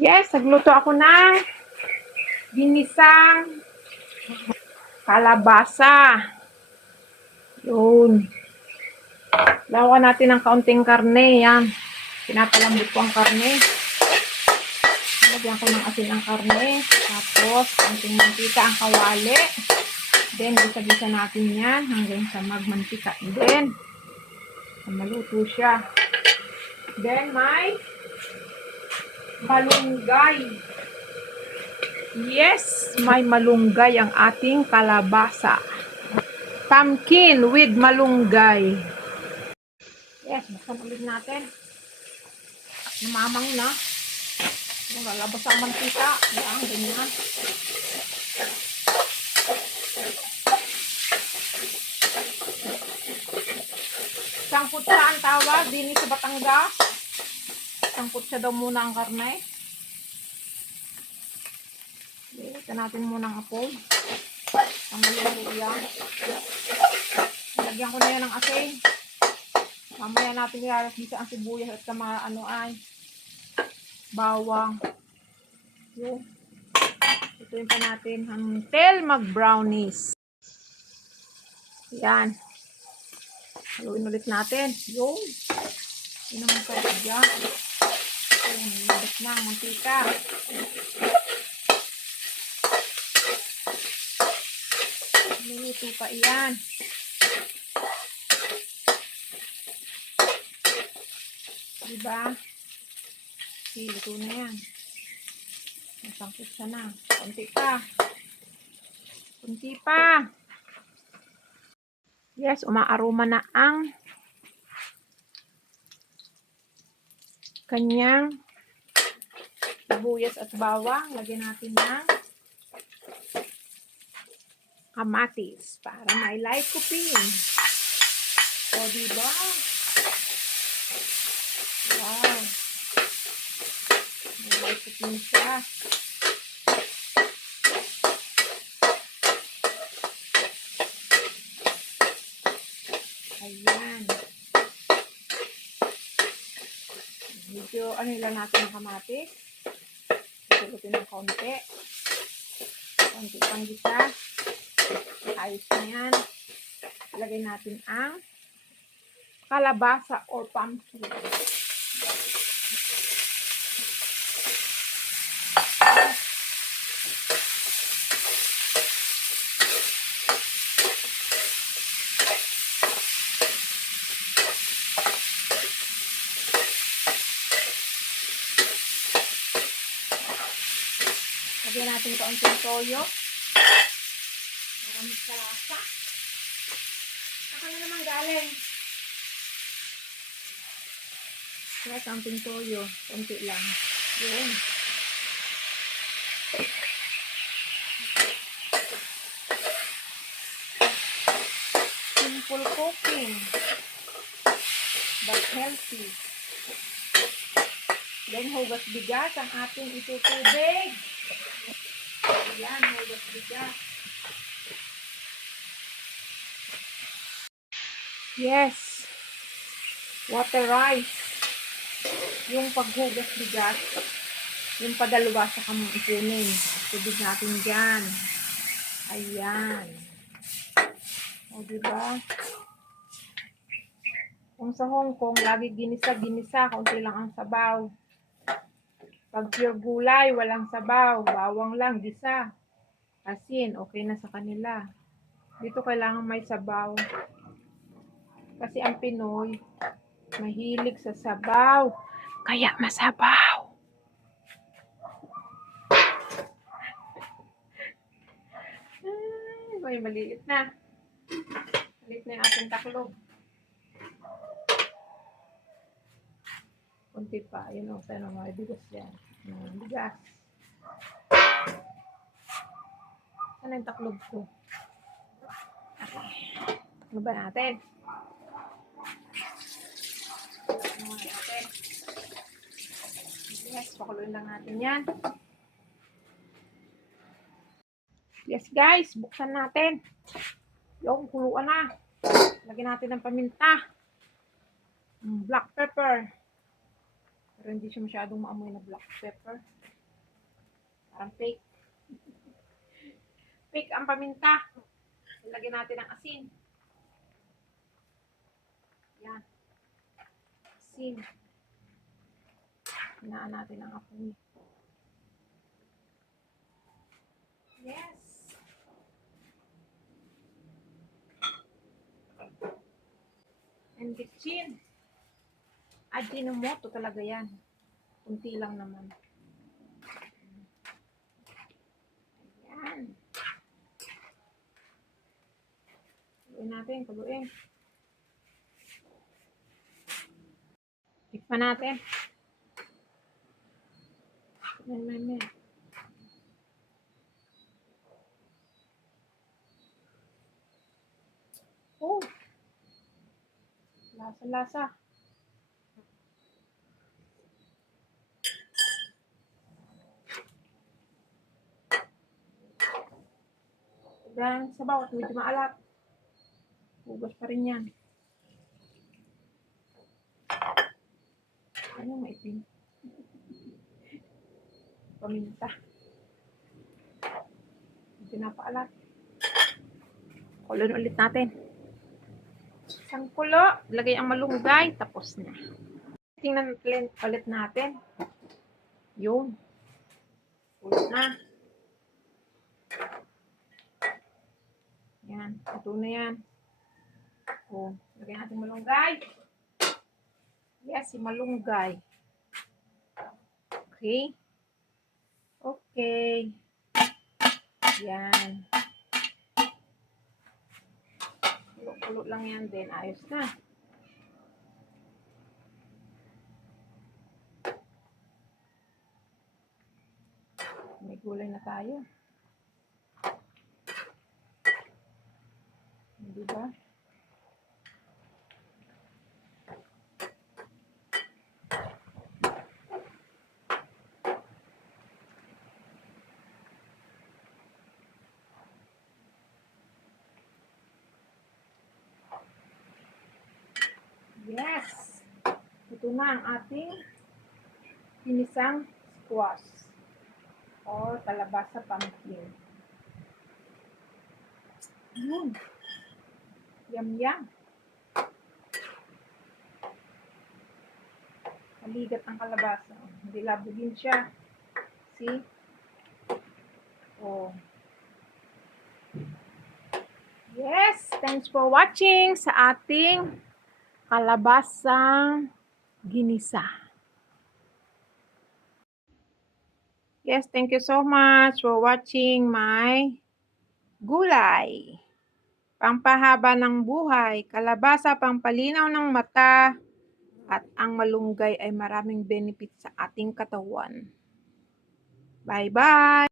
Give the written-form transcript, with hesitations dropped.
Yes, nagluto ako ng ginisang kalabasa. Yun. Lawan natin ng kaunting karne. Yan. Pinapalambot ko ang karne. Lagyan ko ng asin ang karne. Tapos, kaunting mantika ang kawali. Then, gisa-gisa natin yan hanggang sa magmantika. Then, maluto siya. Then, may malunggay. Yes, may malunggay ang ating kalabasa. Pumpkin with malunggay. Yes, buksan ulit natin. Namamang na. Lalabas ang mantika. Yan, ganyan. Sangkot siya ang tawag. Dini sa Batangas. Sangkot siya daw muna ang karne. Ito natin muna ang apoy. Ang maluluto yan. Lagyan ko na yan ng asin. Mamaya natin ilalagay dito ang sibuyas at sa mga bawang. Yun. Ituin pa natin until mag-brownies. Yan. Haluin ulit natin. Yun. Yun ang sarap dyan. Yun. Labas na ang mantika. Luto pa iyan. Diba? Luto na yan. Nasangkot siya na. Kunti pa. Kunti pa. Yes, umaaroma na ang kanyang sibuyas at bawang. Lagyan natin ng kamatis para may light cooking. O, diba? Wow. May light cooking siya. Ayan. Medyo, lang natin ang kamatis. Isulutin ng konti. Konti pang gisa. Ayos na yan. Ilagay natin ang kalabasa or pumpkin. Lagyan natin kaunting toyo. Maraming kalasa. Saka na naman galing. Kaya kaunting toyo. Kunti lang. Yun. Simple cooking. But healthy. Then, hugas bigas ang ating itutubig. Ayan, hugas bigas. Yes. Water rice. Yung paghugas bigas, yung padalawa sa kamang ipunin. Tubig natin dyan. Ayan. O, diba? Kung sa Hong Kong, lagi ginisa-ginisa, kaunti lang ang sabaw. Pag pure gulay, walang sabaw, bawang lang, gisa. Asin, okay na sa kanila. Dito kailangan may sabaw. Kasi ang Pinoy, mahilig sa sabaw. Kaya masabaw. Ay, maliit na. Maliit na yung ating taklog. Kunti pa. Yun o, sana mga bigas yan. Bigas. Ano yung taklog ko? Okay. Ano ba natin? Yes, pakuloyin lang natin yan. Yes guys, buksan natin. Yung kuluan na. Lagyan natin ng paminta. Black pepper. Pero hindi siya masyadong maamoy na black pepper. Parang fake. Fake ang paminta. Ilagyan natin ng asin. Yan. Asin. Hinaan natin ang apoy. Yes. And bitchin. Ajinomoto talaga yan. Kunti lang naman. Ayan. Kuluin natin, kuluin. Tikman natin. Men. Oh. Lasa-lasa. Dan sa bawat medyo maalat. Hugas pa rin yan. Ano maitim? Paminta. Medyo napaalat. Kulon ulit natin. Isang kulo. Lagay ang malunggay. Tapos na. Tingnan ulit natin. Yun. Ulit na. Yan. Ito na yan. O. Lagay natin malunggay. Yes, si malunggay. Okay. Okay. Yan. Kulo lang yan din. Ayos na. May gulay na tayo. Diba? Yes! Ito na ang ating ginisang squash or kalabasa pumpkin. Yum. Maligat ang kalabasa. Hindi labugin siya. See? Oh. Yes! Thanks for watching sa ating kalabasang ginisa. Yes, thank you so much for watching my gulay. Pampahaba ng buhay, kalabasa pampalinaw ng mata, at ang malunggay ay maraming benefit sa ating katawan. Bye-bye!